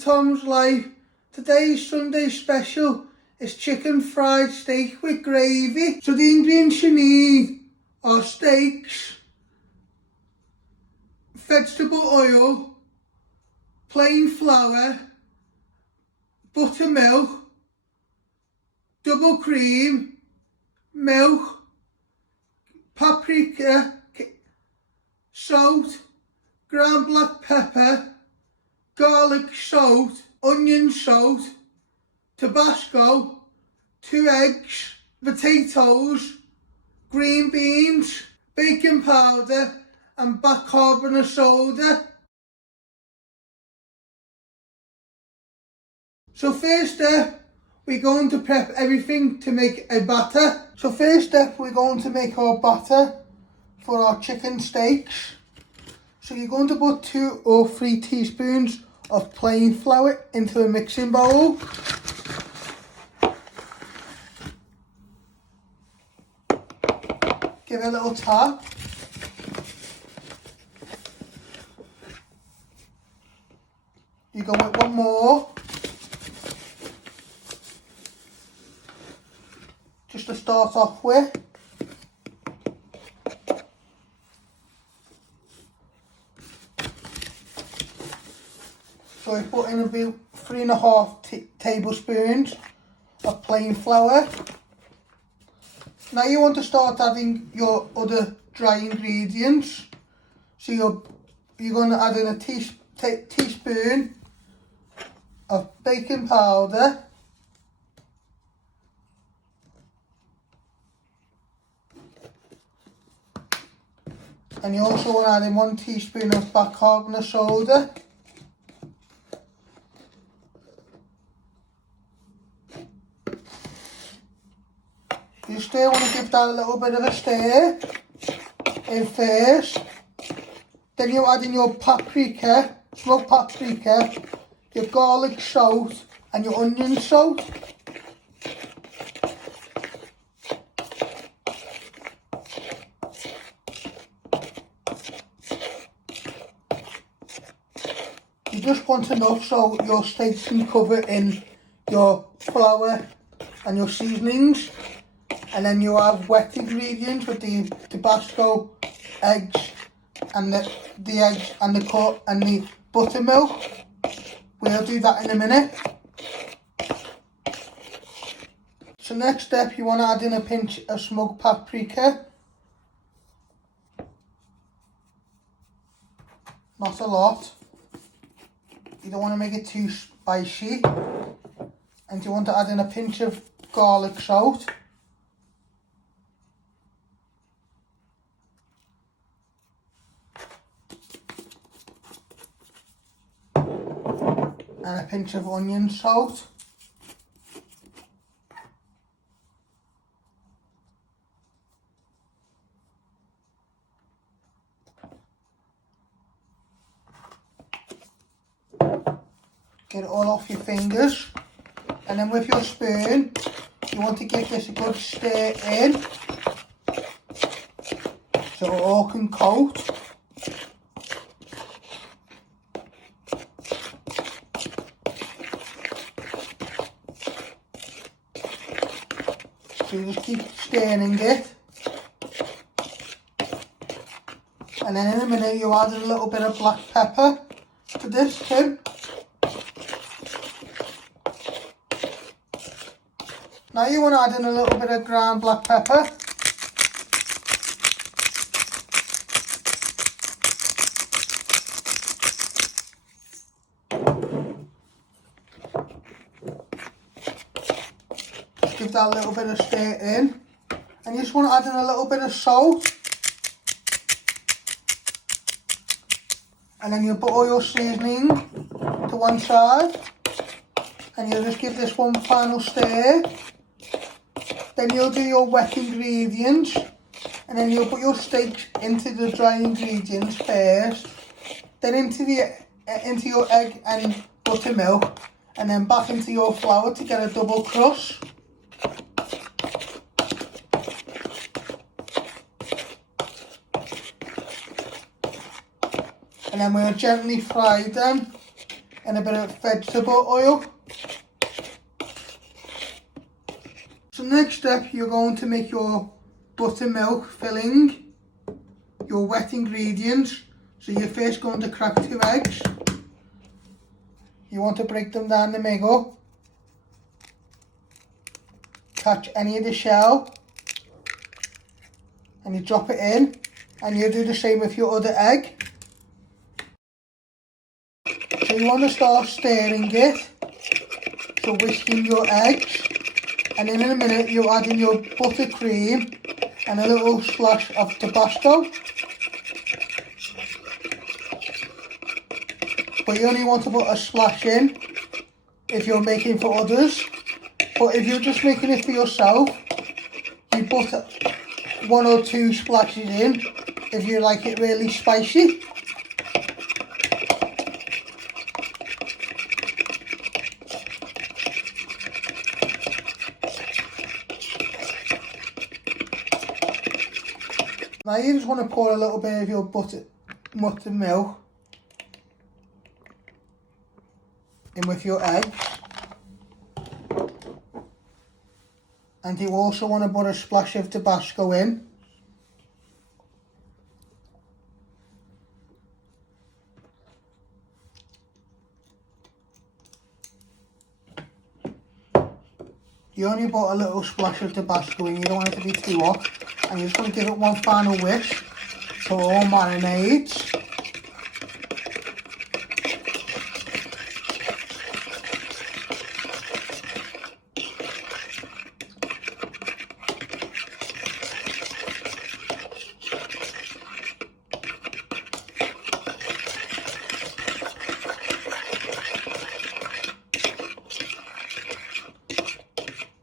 Tom's Life. Today's Sunday special is chicken fried steak with gravy. So the ingredients you need are steaks, vegetable oil, plain flour, buttermilk, double cream, milk, paprika, salt, ground black pepper, garlic salt, onion salt, Tabasco, 2 eggs, potatoes, green beans, baking powder and bicarbonate soda. So first step, we're going to prep everything to make a batter. So first step, we're going to make our batter for our chicken steaks. So you're going to put 2 or 3 teaspoons of plain flour into a mixing bowl. Give it a little tap. You go with 1 more. Just to start off with. So I put in about 3.5 tablespoons of plain flour. Now you want to start adding your other dry ingredients. So you're going to add in a teaspoon of baking powder. And you also want to add in 1 teaspoon of bicarbonate soda. You still want to give that a little bit of a stir in first. Then you add in your paprika, smoked paprika, your garlic salt and your onion salt. You just want enough so your steaks can cover in your flour and your seasonings. And then you have wet ingredients with the Tabasco, eggs, and the eggs and the buttermilk. We'll do that in a minute. So next step, you want to add in a pinch of smoked paprika. Not a lot. You don't want to make it too spicy. And you want to add in a pinch of garlic salt. And a pinch of onion salt. Get it all off your fingers. And then with your spoon, you want to give this a good stir in. So it all can coat. So you just keep stirring it. And then in a minute you add a little bit of black pepper to this too. Now you want to add in a little bit of ground black pepper. Give that a little bit of stir in. And you just want to add in a little bit of salt. And then you put all your seasoning to one side. And you'll just give this one final stir. Then you'll do your wet ingredients. And then you'll put your steaks into the dry ingredients first. Then into your egg and buttermilk. And then back into your flour to get a double crust. And then we'll gently fry them and a bit of vegetable oil. So next step, you're going to make your buttermilk filling, your wet ingredients. So you're first going to crack 2 eggs. You want to break them down the middle. Catch any of the shell and you drop it in, and you do the same with your other egg. So you want to start stirring it, so whisking your eggs, and then in a minute you'll add in your buttercream and a little splash of Tabasco. But you only want to put a splash in if you're making for others. But if you're just making it for yourself, you put 1 or 2 splashes in if you like it really spicy. Now you just want to pour a little bit of your buttermilk in with your eggs. And you also want to put a splash of Tabasco in. You only put a little splash of Tabasco in, you don't want it to be too hot. And you're just going to give it one final whisk so it all marinades.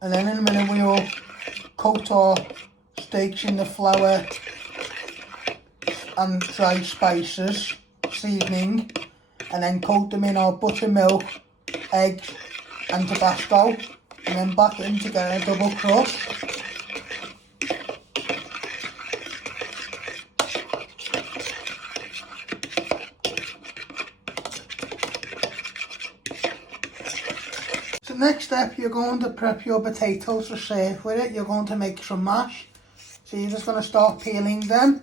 And then in a minute we'll coat our steaks in the flour and dry spices seasoning, and then coat them in our buttermilk, eggs and Tabasco, and then back in to get a double crust. So next step, you're going to prep your potatoes to serve with it. You're going to make some mash. So you're just going to start peeling them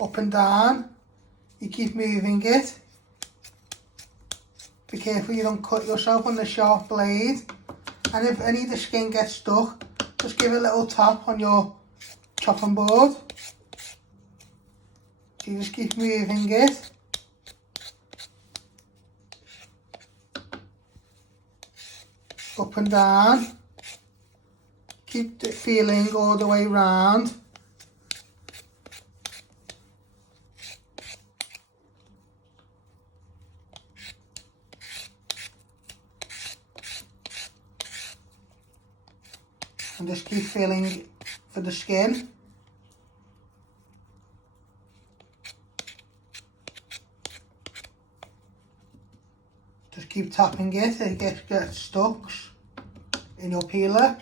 up and down. You keep moving it. Be careful you don't cut yourself on the sharp blade. And if any of the skin gets stuck, just give it a little tap on your chopping board. So you just keep moving it. Up and down. Keep it feeling all the way round. And just keep feeling for the skin. Just keep tapping it till it gets stuck in your peeler.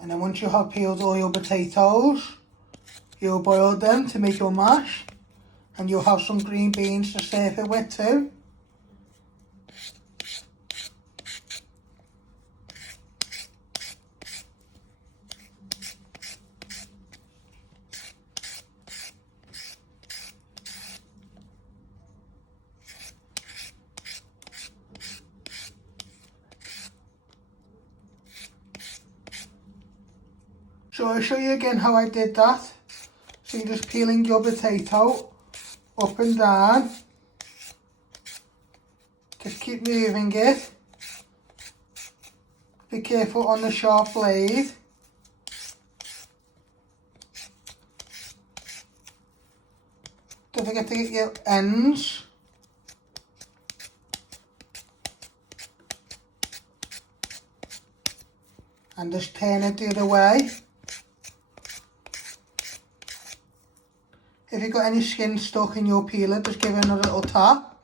And then once you have peeled all your potatoes, you'll boil them to make your mash, and you'll have some green beans to serve it with too. So I'll show you again how I did that. So you're just peeling your potato up and down. Just keep moving it. Be careful on the sharp blade. Don't forget to get your ends. And just turn it the other way. If you've got any skin stuck in your peeler, just give it another little tap.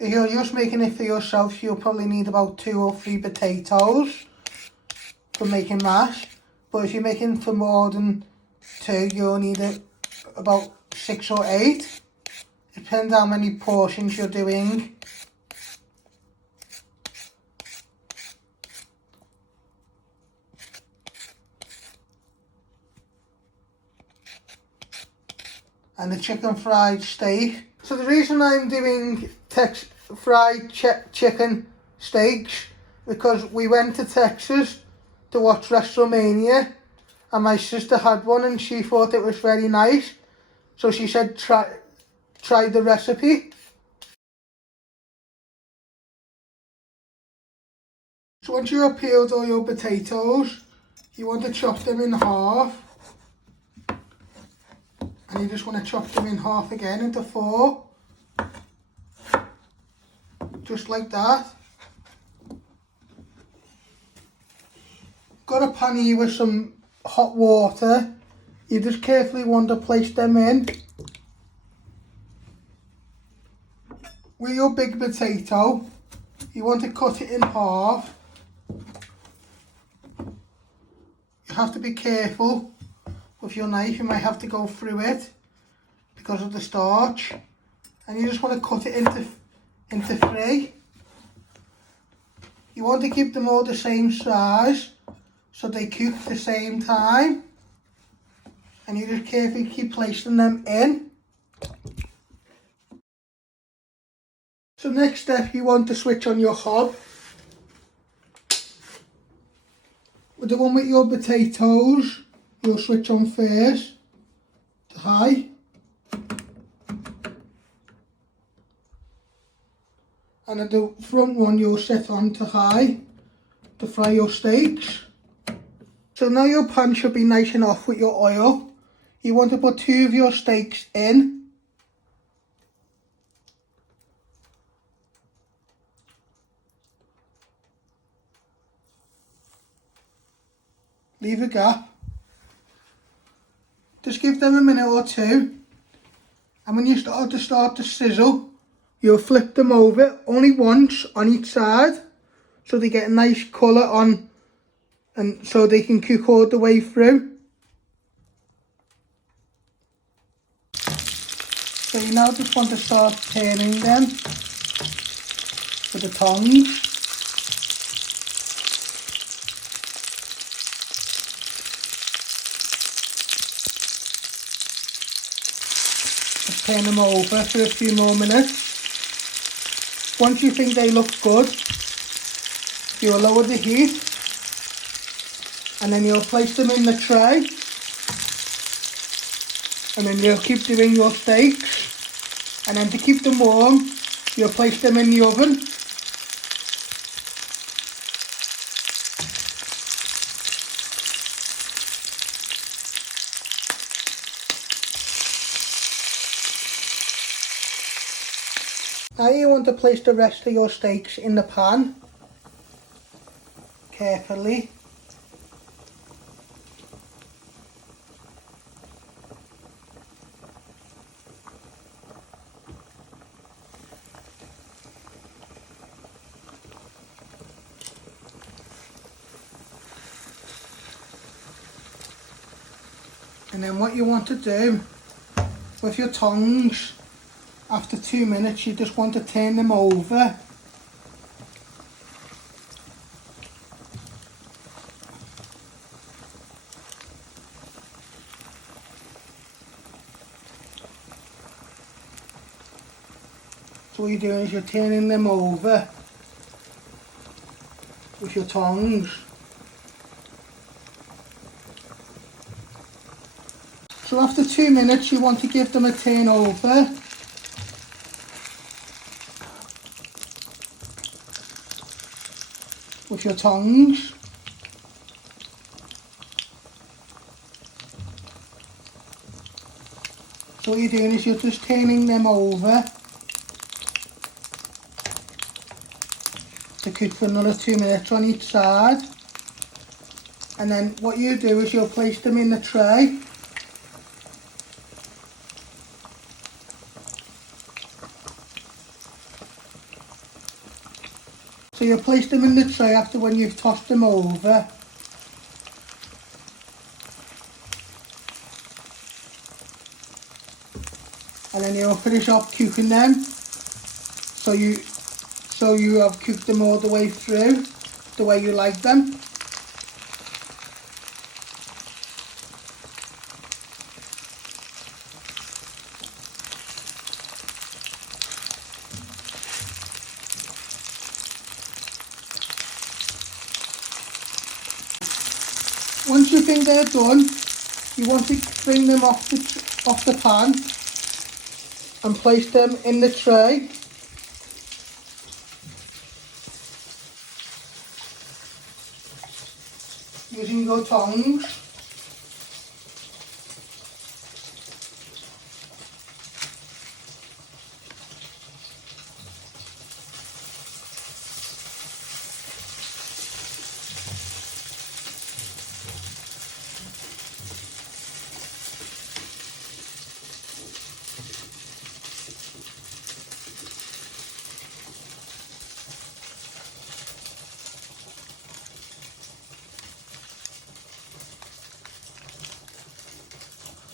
If you're just making it for yourself, you'll probably need about 2 or 3 potatoes for making mash. But if you're making for more than 2, you'll need about 6 or 8. Depends how many portions you're doing. And the chicken fried steak. So the reason I'm doing fried chicken steaks, because we went to Texas to watch WrestleMania, and my sister had one and she thought it was very nice. So she said try the recipe. So once you've peeled all your potatoes, you want to chop them in half. And you just want to chop them in half again into 4. Just like that. Got a pan here with some hot water. You just carefully want to place them in. With your big potato, you want to cut it in half. You have to be careful with your knife, you might have to go through it because of the starch. And you just want to cut it into 3. You want to keep them all the same size so they cook at the same time. And you just carefully keep placing them in. So next step, you want to switch on your hob. With the one with your potatoes, you'll switch on first to high. And at the front one, you'll set on to high to fry your steaks. So now your pan should be nice and off with your oil. You want to put 2 of your steaks in. Leave a gap. Just give them a minute or 2. And when you start to sizzle, you'll flip them over only once on each side so they get a nice colour on and so they can cook all the way through. So you now just want to start turning them with the tongs. Just turn them over for a few more minutes. Once you think they look good, you'll lower the heat and then you'll place them in the tray and then you'll keep doing your steaks, and then to keep them warm you'll place them in the oven. Now you want to place the rest of your steaks in the pan, carefully. And then what you want to do with your tongs, after 2 minutes, you just want to turn them over. So what you're doing is you're turning them over with your tongs. So after 2 minutes, you want to give them a turn over. With your tongs. So what you're doing is you're just turning them over to cook for another 2 minutes on each side. And then what you do is you'll place them in the tray. So you place them in the tray after when you've tossed them over. And then you'll finish off cooking them. So you have cooked them all the way through, the way you like them. Once you think they're done, you want to bring them off the pan and place them in the tray. Using your tongs.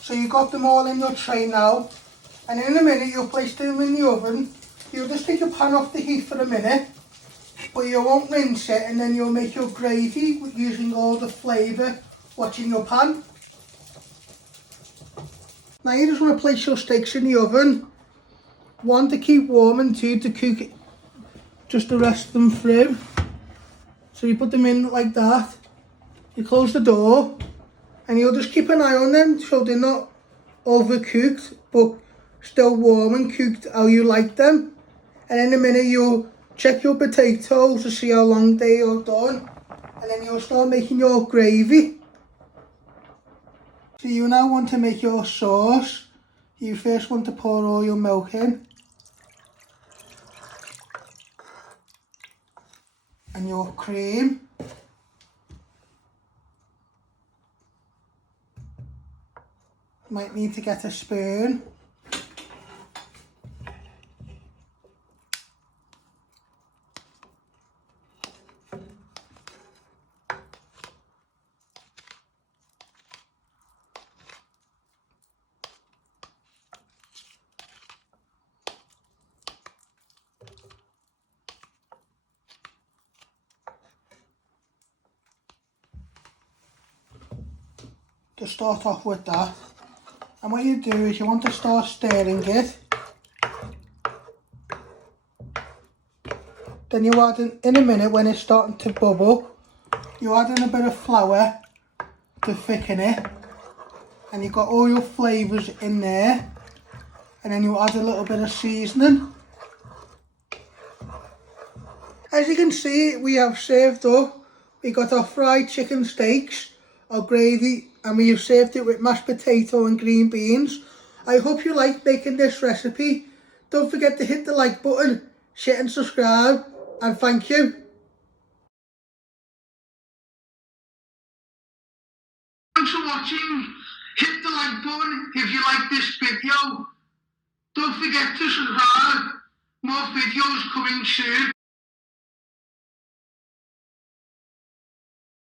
So you got them all in your tray now, and in a minute you'll place them in the oven. You'll just take your pan off the heat for a minute, but you won't rinse it, and then you'll make your gravy using all the flavour what's in your pan. Now you just want to place your steaks in the oven, 1 to keep warm and 2 to cook just the rest of them through. So you put them in like that, you close the door, and you'll just keep an eye on them so they're not overcooked but still warm and cooked how you like them. And in a minute you'll check your potatoes to see how long they are done, and then you'll start making your gravy. So you now want to make your sauce. You first want to pour all your milk in and your cream. Might need to get a spoon. To start off with that. And what you do is you want to start stirring it. Then you add in a minute when it's starting to bubble, you add in a bit of flour to thicken it. And you've got all your flavours in there. And then you add a little bit of seasoning. As you can see, we have served up. We got our fried chicken steaks, our gravy, and we have served it with mashed potato and green beans. I hope you like making this recipe. Don't forget to hit the like button, share and subscribe, and thank you. Thanks for watching. Hit the like button if you like this video. Don't forget to subscribe. More videos coming soon.